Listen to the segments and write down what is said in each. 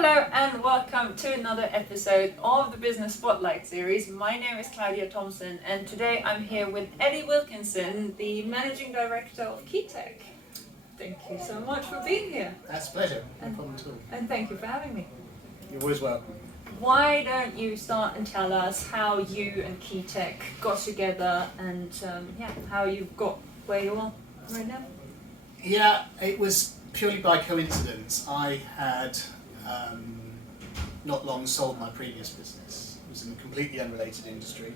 Hello and welcome to another episode of the Business Spotlight series. My name is Claudia Thompson and today I'm here with Eddie Wilkinson, the Managing Director of Keytek. Thank you so much for being here. That's a pleasure, no problem at all. And thank you for having me. You're always welcome. Why don't you start and tell us how you and Keytek got together and how you've got where you are right now? Yeah, it was purely by coincidence. I had not long sold my previous business. It was in a completely unrelated industry.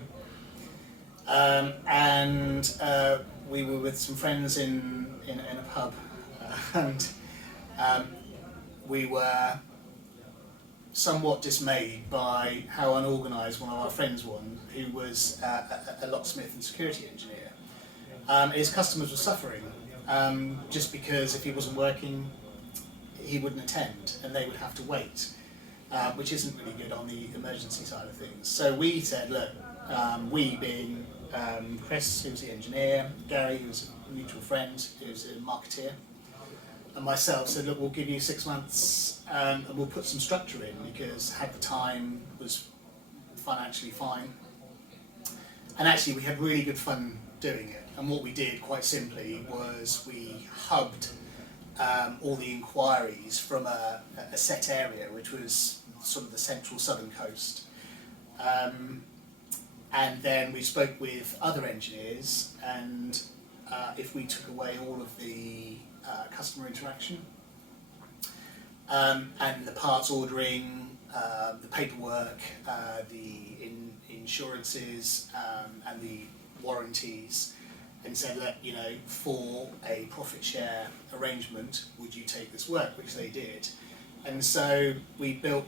And we were with some friends in a pub and we were somewhat dismayed by how unorganised one of our friends was, who was a locksmith and security engineer. His customers were suffering just because if he wasn't working, he wouldn't attend and they would have to wait, which isn't really good on the emergency side of things. So we said, look, we being Chris, who was the engineer, Gary, who was a mutual friend, who was a marketeer, and myself said, look, we'll give you 6 months and we'll put some structure in, because at the time was financially fine. And actually we had really good fun doing it. And what we did quite simply was we hubbed all the inquiries from a set area, which was sort of the central southern coast. And then we spoke with other engineers, and if we took away all of the customer interaction and the parts ordering, the paperwork, the insurances and the warranties, and said, look, you know, for a profit share arrangement, would you take this work? Which they did. And so we built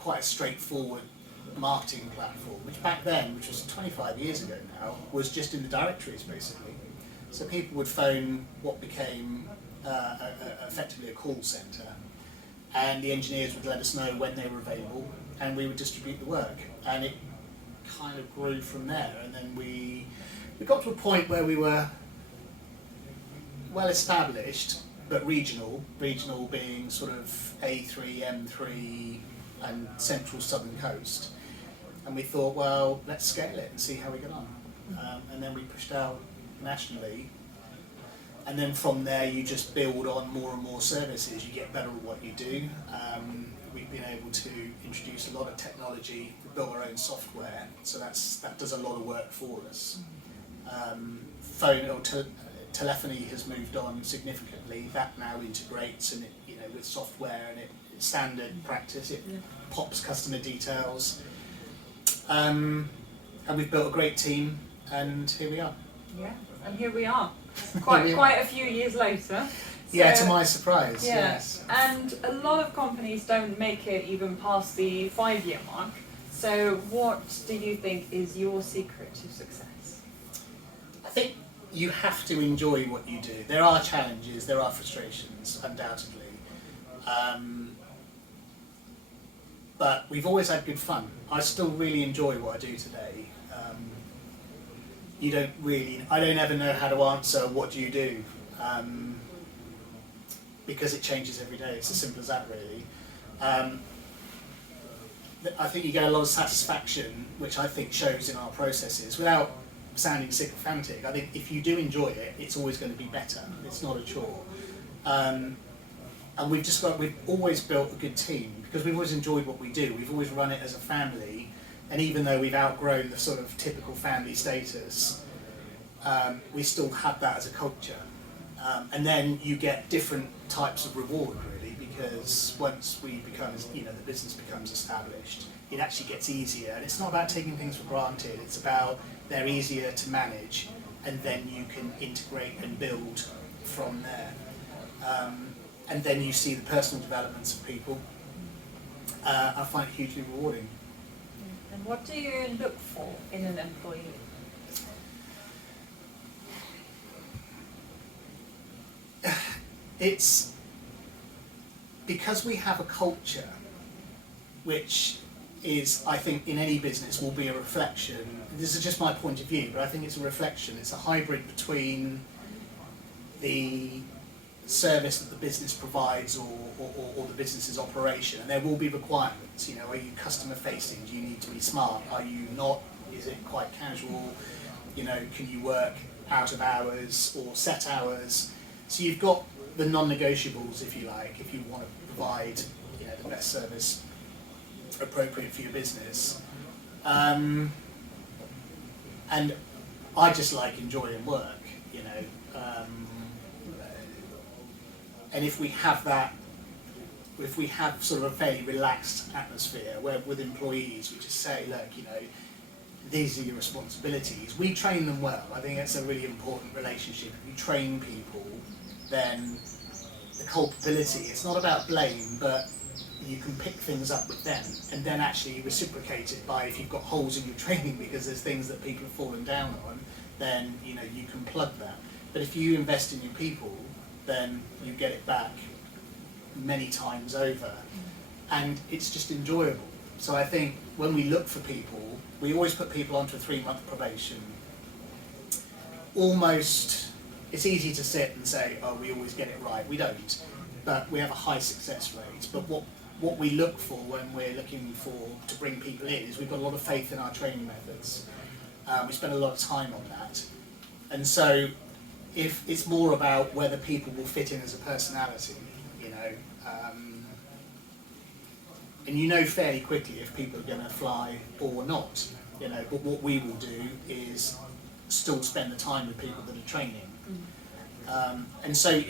quite a straightforward marketing platform, which back then, which was 25 years ago now, was just in the directories basically. So people would phone what became effectively a call centre, and the engineers would let us know when they were available, and we would distribute the work. And it kind of grew from there, and then we got to a point where we were well established, but regional being sort of A3, M3 and central southern coast. And we thought, well, let's scale it and see how we get on. And then we pushed out nationally. And then from there you just build on more and more services, you get better at what you do. We've been able to introduce a lot of technology, we built our own software, so that does a lot of work for us. Phone or telephony has moved on significantly. That now integrates and with software, and it's standard practice. It pops customer details, and we've built a great team, and here we are. Yeah, and here we are. Quite a few years later. Yeah, to my surprise. Yeah. Yes. And a lot of companies don't make it even past the 5-year mark. So what do you think is your secret to success? I think you have to enjoy what you do. There are challenges, there are frustrations, undoubtedly. But we've always had good fun. I still really enjoy what I do today. I don't ever know how to answer what do you do, because it changes every day. It's as simple as that, really. I think you get a lot of satisfaction, which I think shows in our processes, without sounding sycophantic. I think if you do enjoy it, it's always going to be better. It's not a chore. And we've always built a good team, because we've always enjoyed what we do. We've always run it as a family, and even though we've outgrown the sort of typical family status, we still have that as a culture. And then you get different types of reward, really, because once we become, the business becomes established, it actually gets easier. And it's not about taking things for granted. It's about they're easier to manage, and then you can integrate and build from there. And then you see the personal developments of people. I find it hugely rewarding. And what do you look for in an employee? It's because we have a culture which is, I think, in any business will be a reflection. This is just my point of view, but I think it's a reflection. It's a hybrid between the service that the business provides or the business's operation, and there will be requirements. You know, are you customer facing? Do you need to be smart? Are you not? Is it quite casual? You know, can you work out of hours or set hours? So you've got the non-negotiables, if you like, if you want to provide, you know, the best service appropriate for your business. And I just like enjoying work, you know. And if we have that, if we have sort of a fairly relaxed atmosphere where with employees we just say, look, you know, these are your responsibilities. We train them well. I think that's a really important relationship. If you train people, then the culpability, it's not about blame, but you can pick things up with them and then actually reciprocate it by, if you've got holes in your training because there's things that people have fallen down on, then you know you can plug that. But if you invest in your people, then you get it back many times over, and it's just enjoyable. So I think when we look for people, we always put people onto a 3-month probation. Almost, it's easy to sit and say, oh, we always get it right. We don't, but we have a high success rate. But what we look for when we're looking to bring people in is we've got a lot of faith in our training methods. We spend a lot of time on that. And so if it's more about whether people will fit in as a personality, you know, and you know fairly quickly if people are going to fly or not, you know, but what we will do is still spend the time with people that are training. And so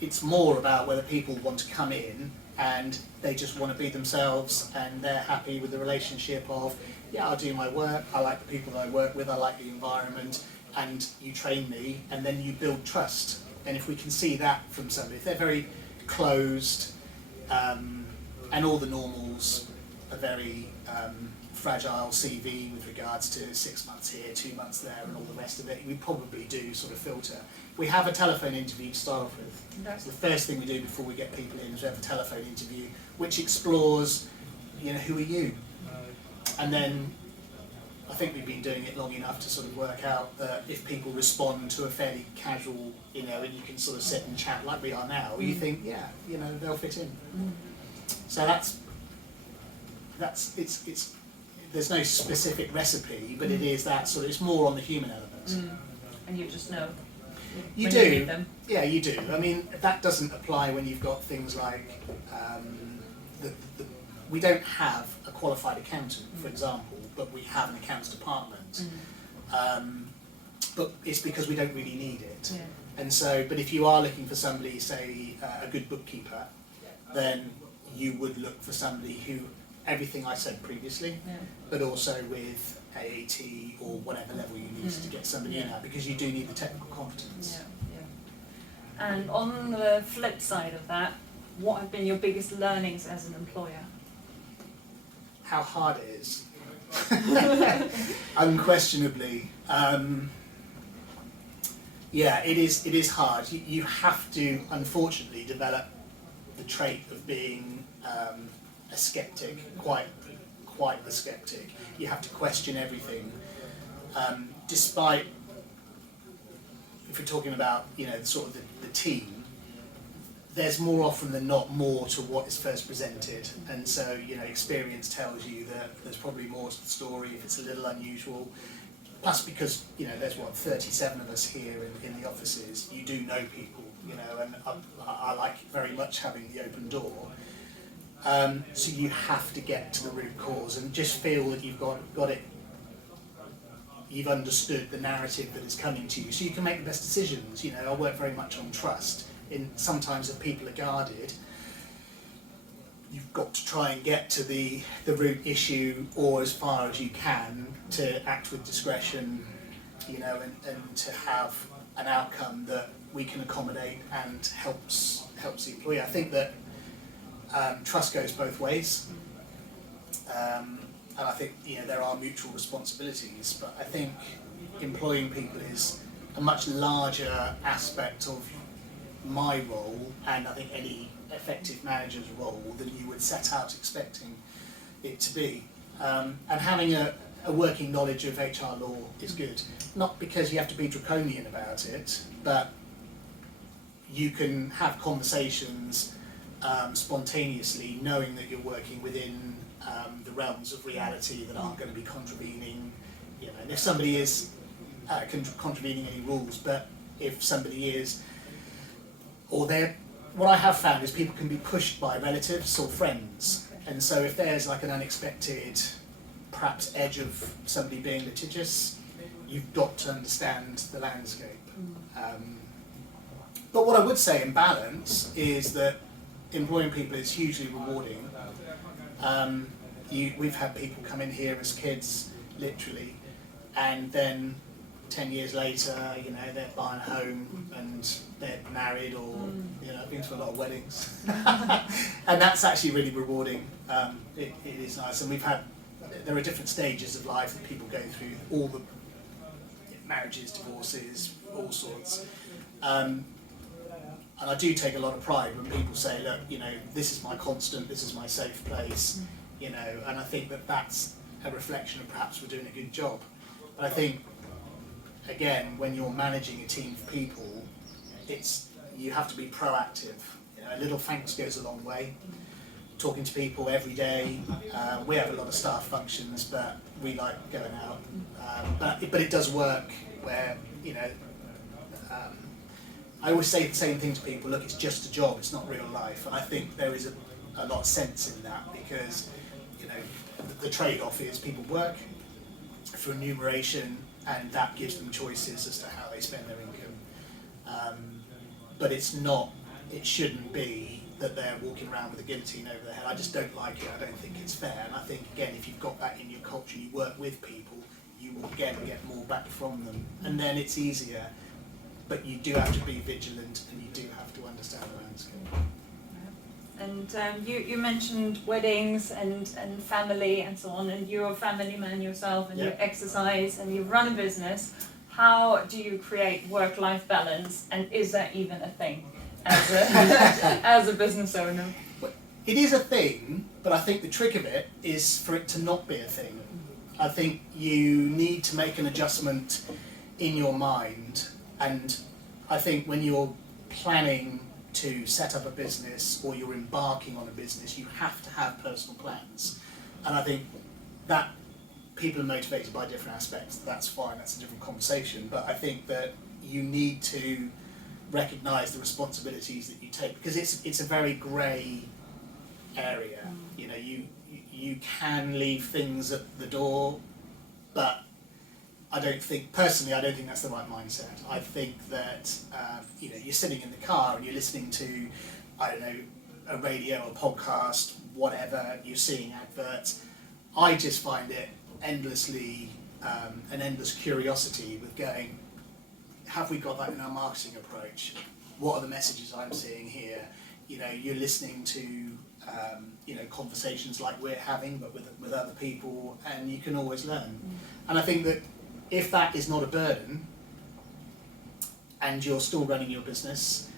it's more about whether people want to come in and they just want to be themselves and they're happy with the relationship of, yeah, I'll do my work, I like the people that I work with, I like the environment, and you train me, and then you build trust. And if we can see that from somebody, if they're very closed, and all the normals are very fragile CV with regards to 6 months here, 2 months there, and all the rest of it, we probably do sort of filter. We have a telephone interview to start off with. That's the first thing we do before we get people in, is we have a telephone interview which explores, you know, who are you? And then I think we've been doing it long enough to sort of work out that if people respond to a fairly casual, you know, and you can sort of sit and chat like we are now, you think, yeah, you know, they'll fit in. So that's it's there's no specific recipe, but it is that sort of, it's more on the human element. And you just know. You when do. You meet them. Yeah, you do. I mean, that doesn't apply when you've got things like we don't have a qualified accountant, for example, but we have an accounts department. But it's because we don't really need it. Yeah. And so, but if you are looking for somebody, say, a good bookkeeper, then you would look for somebody who, everything I said previously, but also with AAT or whatever level you need to get somebody in at, because you do need the technical competence. And on the flip side of that, what have been your biggest learnings as an employer? How hard it is. Unquestionably. Yeah, it is hard. You have to, unfortunately, develop the trait of being a skeptic, quite the skeptic. You have to question everything, despite, if we're talking about, you know, sort of the team, there's more often than not more to what is first presented, and so, you know, experience tells you that there's probably more to the story if it's a little unusual. Plus, because, you know, there's 37 of us here in the offices, you do know people, you know, and I like very much having the open door. So you have to get to the root cause and just feel that you've got it, you've understood the narrative that is coming to you, so you can make the best decisions. You know, I work very much on trust. Sometimes if people are guarded, you've got to try and get to the root issue, or as far as you can, to act with discretion, you know, and to have an outcome that we can accommodate and helps the employee. I think that trust goes both ways, and I think, you know, there are mutual responsibilities, but I think employing people is a much larger aspect of my role, and I think any effective manager's role, than you would set out expecting it to be. And having a working knowledge of HR law is good, not because you have to be draconian about it, but you can have conversations spontaneously, knowing that you're working within the realms of reality that aren't going to be contravening, you know, and if somebody is contravening any rules, but if somebody is, or they're, what I have found is people can be pushed by relatives or friends, and so if there's like an unexpected, perhaps edge of somebody being litigious, you've got to understand the landscape. But what I would say in balance is that employing people is hugely rewarding. We've had people come in here as kids, literally, and then 10 years later, you know, they're buying a home and they're married, or you know, I've been to a lot of weddings, and that's actually really rewarding. It is nice, and there are different stages of life that people go through, all the marriages, divorces, all sorts. And I do take a lot of pride when people say, look, you know, this is my constant, this is my safe place, you know, and I think that that's a reflection of perhaps we're doing a good job. But I think, again, when you're managing a team of people, you have to be proactive. You know, a little thanks goes a long way. Talking to people every day. We have a lot of staff functions, but we like going out. But it does work where, you know, I always say the same thing to people, look, it's just a job, it's not real life. And I think there is a lot of sense in that, because, you know, the trade-off is people work for remuneration, and that gives them choices as to how they spend their income. But it shouldn't be that they're walking around with a guillotine over their head. I just don't like it, I don't think it's fair. And I think, again, if you've got that in your culture, you work with people, you will again get more back from them, and then it's easier. But you do have to be vigilant, and you do have to understand the landscape. And you mentioned weddings and family and so on, and you're a family man yourself, and you exercise and you run a business. How do you create work-life balance, and is that even a thing as as a business owner? It is a thing, but I think the trick of it is for it to not be a thing. I think you need to make an adjustment in your mind, and I think when you're planning to set up a business or you're embarking on a business, you have to have personal plans. And I think that people are motivated by different aspects. That's fine, that's a different conversation. But I think that you need to recognise the responsibilities that you take, because it's a very grey area. You know, you can leave things at the door, but I don't think that's the right mindset. I think that you know, you're sitting in the car and you're listening to, I don't know, a radio, a podcast, whatever, you're seeing adverts. I just find it endlessly, an endless curiosity with going, have we got that in our marketing approach? What are the messages I'm seeing here? You know, you're listening to you know, conversations like we're having, but with other people, and you can always learn. And I think that if that is not a burden, and you're still running your business,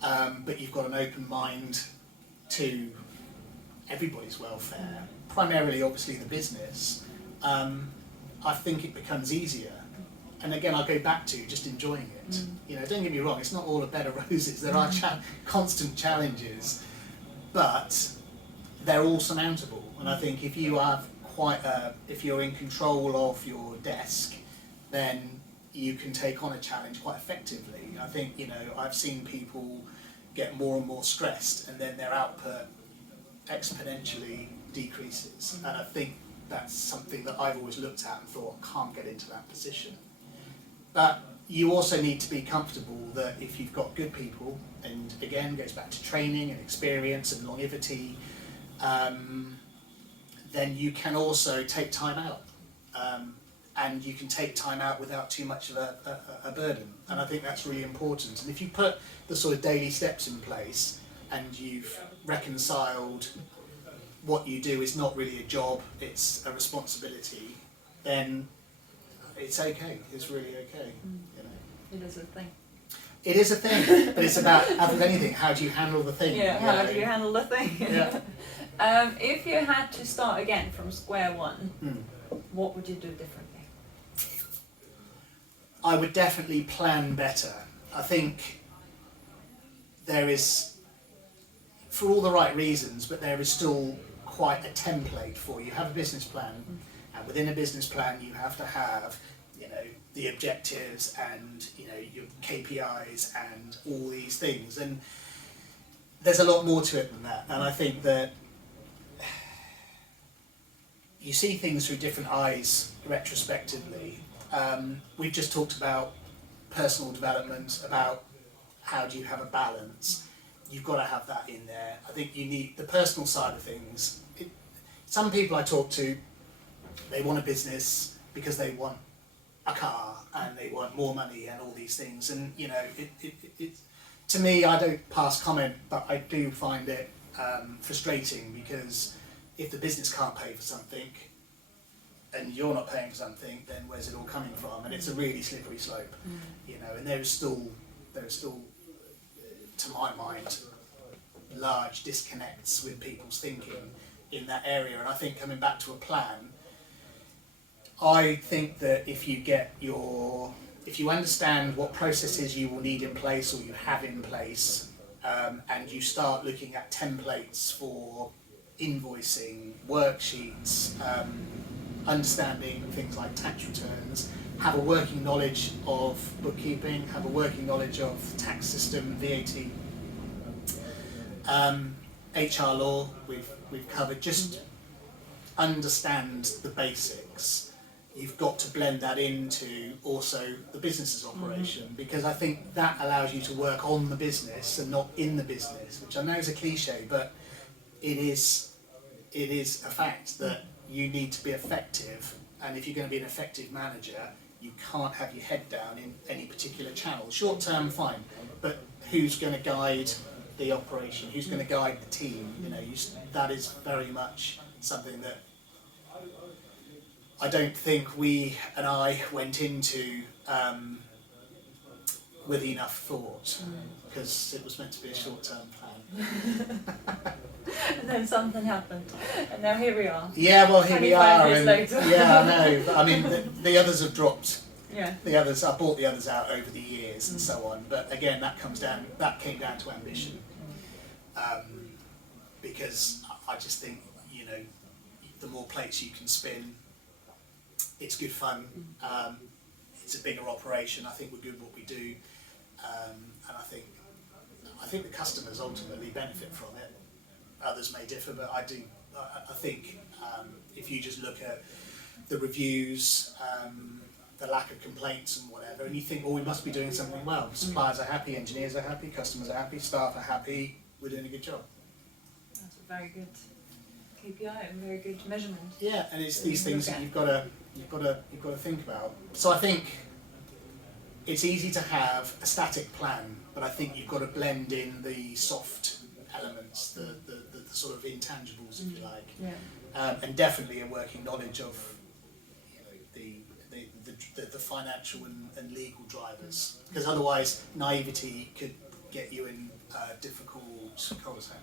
but you've got an open mind to everybody's welfare, primarily obviously the business, I think it becomes easier. And again, I'll go back to just enjoying it. You know, don't get me wrong, it's not all a bed of roses. There are constant challenges, but they're all surmountable. And I think if you have if you're in control of your desk, then you can take on a challenge quite effectively. I think, you know, I've seen people get more and more stressed, and then their output exponentially decreases. And I think that's something that I've always looked at and thought, I can't get into that position. But you also need to be comfortable that if you've got good people, and again, goes back to training and experience and longevity, then you can also take time out. And you can take time out without too much of a burden. And I think that's really important. And if you put the sort of daily steps in place, and you've reconciled what you do is not really a job, it's a responsibility, then it's okay, it's really okay. You know. It is a thing. It is a thing, but it's about, as with anything, how do you handle the thing? Yeah, how do you handle the thing? Yeah. If you had to start again from square one, what would you do differently? I would definitely plan better. I think there is, for all the right reasons, but there is still quite a template for you. You have a business plan, and within a business plan you have to have, you know, the objectives and, you know, your KPIs and all these things, and there's a lot more to it than that. And I think that you see things through different eyes retrospectively. We've just talked about personal development, about how do you have a balance. You've got to have that in there. I think you need the personal side of things. Some people I talk to, they want a business because they want a car and they want more money and all these things. And, you know, to me, I don't pass comment, but I do find it frustrating, because if the business can't pay for something and you're not paying for something, then where's it all coming from? And it's a really slippery slope, you know. And there is still, to my mind, large disconnects with people's thinking in that area. And I think, coming back to a plan, I think that if you understand what processes you will need in place, or you have in place, and you start looking at templates for invoicing, worksheets, understanding things like tax returns, have a working knowledge of bookkeeping, have a working knowledge of tax system, VAT, HR law, we've covered. Just understand the basics. You've got to blend that into also the business's operation, because I think that allows you to work on the business and not in the business, which I know is a cliche, but it is a fact that you need to be effective. And if you're going to be an effective manager, you can't have your head down in any particular channel. Short term, fine, but who's going to guide the operation? Who's going to guide the team? You know, that is very much something that I don't think we and I went into with enough thought, because it was meant to be a short-term plan. And then something happened, and now here we are. Yeah, well, here we are. 25 years later. Yeah, I know. But I mean, the others have dropped. Yeah. I bought the others out over the years and so on. But again, that came down to ambition, because I just think, you know, the more plates you can spin, it's good fun. It's a bigger operation. I think we're good at what we do, and I think the customers ultimately benefit from it. Others may differ, but I do. I think if you just look at the reviews, the lack of complaints and whatever, and you think, well, we must be doing something well. Suppliers are happy, engineers are happy, customers are happy, staff are happy. We're doing a good job. That's a very good KPI and very good measurement. Yeah, and it's these things that you've got to think about. So I think it's easy to have a static plan, but I think you've got to blend in the soft elements, the sort of intangibles, if you like, and definitely a working knowledge of, you know, the financial and legal drivers, because otherwise naivety could get you in difficult cul-de-sac.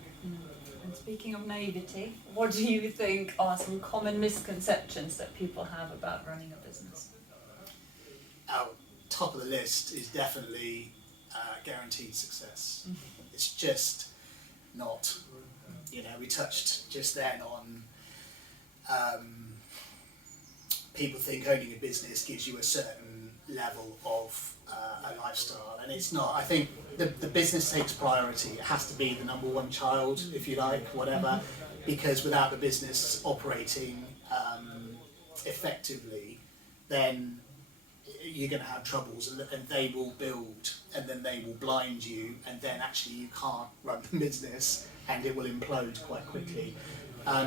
And speaking of naivety, what do you think are some common misconceptions that people have about running a business? Our top of the list is definitely guaranteed success. It's just not. You know, we touched just then on people think owning a business gives you a certain level of a lifestyle, and it's not. I think the business takes priority. It has to be the number one child, if you like, whatever, because without the business operating effectively, then you're going to have troubles, and they will build, and then they will blind you, and then actually you can't run the business, and it will implode quite quickly.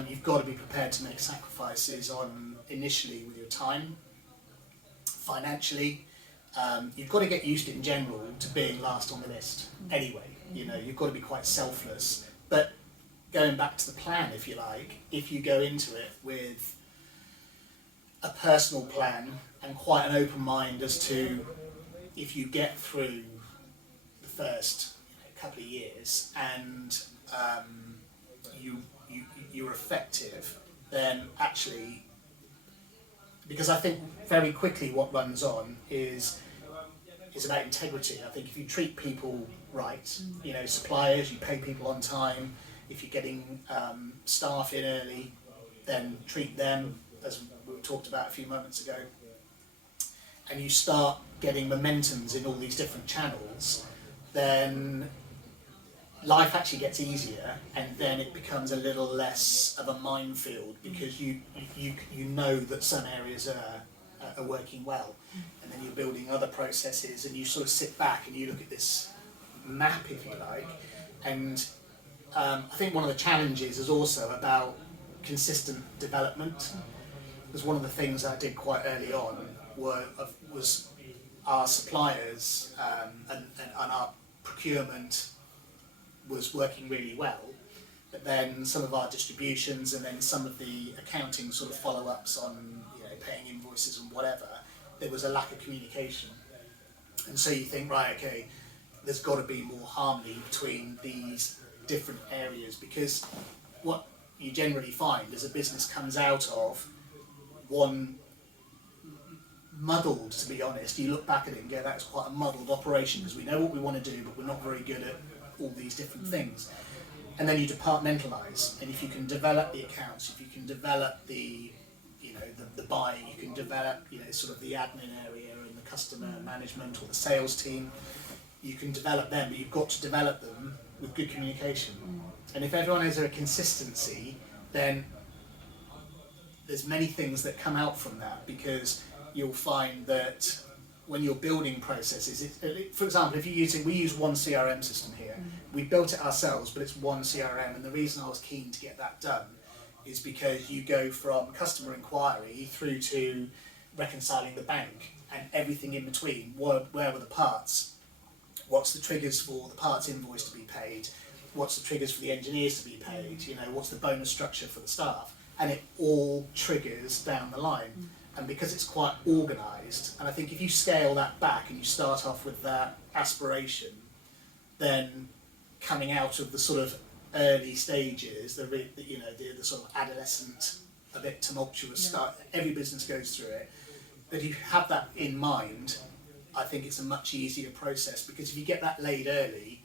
You've got to be prepared to make sacrifices on initially with your time, financially. You've got to get used in general to being last on the list anyway. You know, you've got to be quite selfless. But going back to the plan, if you like, if you go into it with a personal plan and quite an open mind as to, if you get through the first couple of years and you're effective, then actually, because I think very quickly what runs on is is about integrity. I think if you treat people right, you know, suppliers, you pay people on time. If you're getting staff in early, then treat them as we talked about a few moments ago. And you start getting momentums in all these different channels, then life actually gets easier, and then it becomes a little less of a minefield, because you know that some areas are working well, and then you're building other processes, and you sort of sit back and you look at this map, if you like, and I think one of the challenges is also about consistent development. Because one of the things I did quite early on was our suppliers and our procurement was working really well, but then some of our distributions and then some of the accounting sort of follow-ups on, you know, paying invoices and whatever, there was a lack of communication. And so you think, right, okay, there's got to be more harmony between these different areas, because what you generally find is a business comes out of one muddled, to be honest, you look back at it and go, that's quite a muddled operation, because we know what we want to do, but we're not very good at all these different things. And then you departmentalise, and if you can develop the accounts, if you can develop the, you know, the buying, you can develop, you know, sort of the admin area and the customer management or the sales team, you can develop them, but you've got to develop them with good communication. And if everyone has a consistency, then there's many things that come out from that, because you'll find that when you're building processes, for example, if you're using, we use one CRM system here. We built it ourselves, but it's one CRM, and the reason I was keen to get that done is because you go from customer inquiry through to reconciling the bank and everything in between. Where were the parts? What's the triggers for the parts invoice to be paid? What's the triggers for the engineers to be paid? You know, what's the bonus structure for the staff? And it all triggers down the line. And because it's quite organised, and I think if you scale that back and you start off with that aspiration, then coming out of the sort of early stages, the sort of adolescent, a bit tumultuous start, every business goes through it. But if you have that in mind, I think it's a much easier process, because if you get that laid early,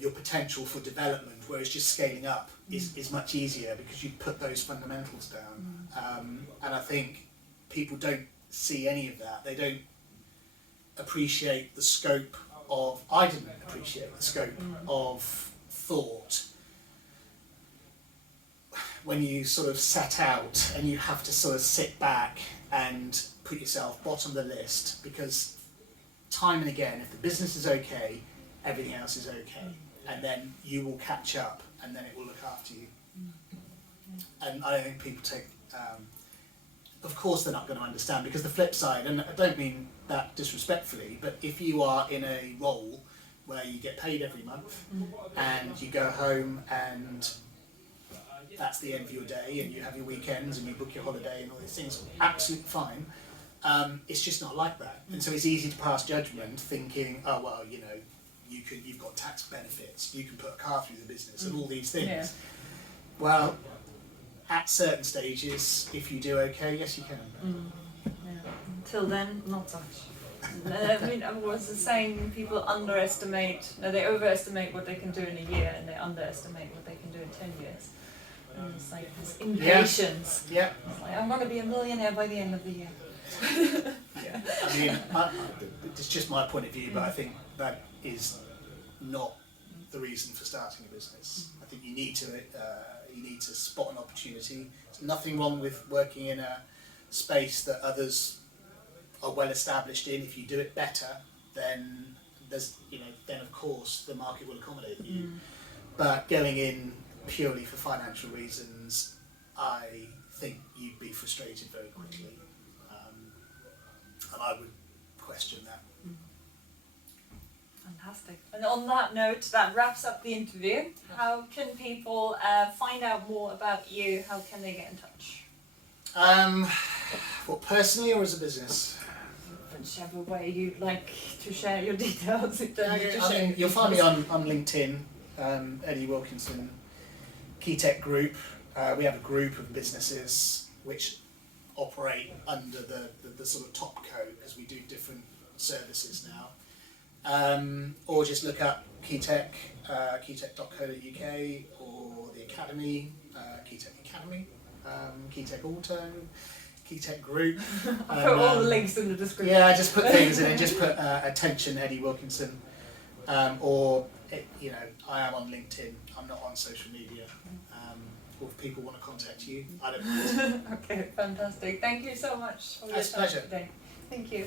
your potential for development, whereas just scaling up is much easier, because you put those fundamentals down. And I think people don't see any of that. They don't appreciate the scope of, I didn't appreciate the scope of thought when you sort of set out and you have to sort of sit back and put yourself bottom of the list, because time and again, if the business is okay, everything else is okay, and then you will catch up, and then it will look after you. And I don't think people take, of course they're not going to understand, because the flip side, and I don't mean that disrespectfully, but if you are in a role where you get paid every month and you go home and that's the end of your day, and you have your weekends and you book your holiday and all these things, absolutely fine. It's just not like that, and so it's easy to pass judgment, thinking, oh well, you know, you've got tax benefits, you can put a car through the business and all these things. Yeah. Well, at certain stages, if you do okay, yes you can. Yeah. Until then, not so much. I mean, I was saying people they overestimate what they can do in a year, and they underestimate what they can do in 10 years. And it's like this impatience. Yeah. It's like, I'm going to be a millionaire by the end of the year. Yeah. I mean, it's just my point of view, but I think that is not the reason for starting a business. I think you need to spot an opportunity. There's nothing wrong with working in a space that others are well established in. If you do it better, then then of course the market will accommodate you. But going in purely for financial reasons, I think you'd be frustrated very quickly, and I would question that. Fantastic. And on that note, that wraps up the interview. How can people find out more about you? How can they get in touch? Well, personally or as a business? Whichever way you'd like to share your details. You'll find me on LinkedIn, Eddie Wilkinson, Keytek Group. We have a group of businesses which operate under the sort of top code, because we do different services now. Or just look up Keytek, keytek.co.uk, or the Academy, Keytek Academy, Keytek Auto, Keytek Group. I'll put all the links in the description. Yeah, just put things in it. Just put attention Eddie Wilkinson, or I am on LinkedIn. I'm not on social media. Or if people want to contact you, I don't know. Okay, fantastic. Thank you so much for your That's a time pleasure. today. Thank you.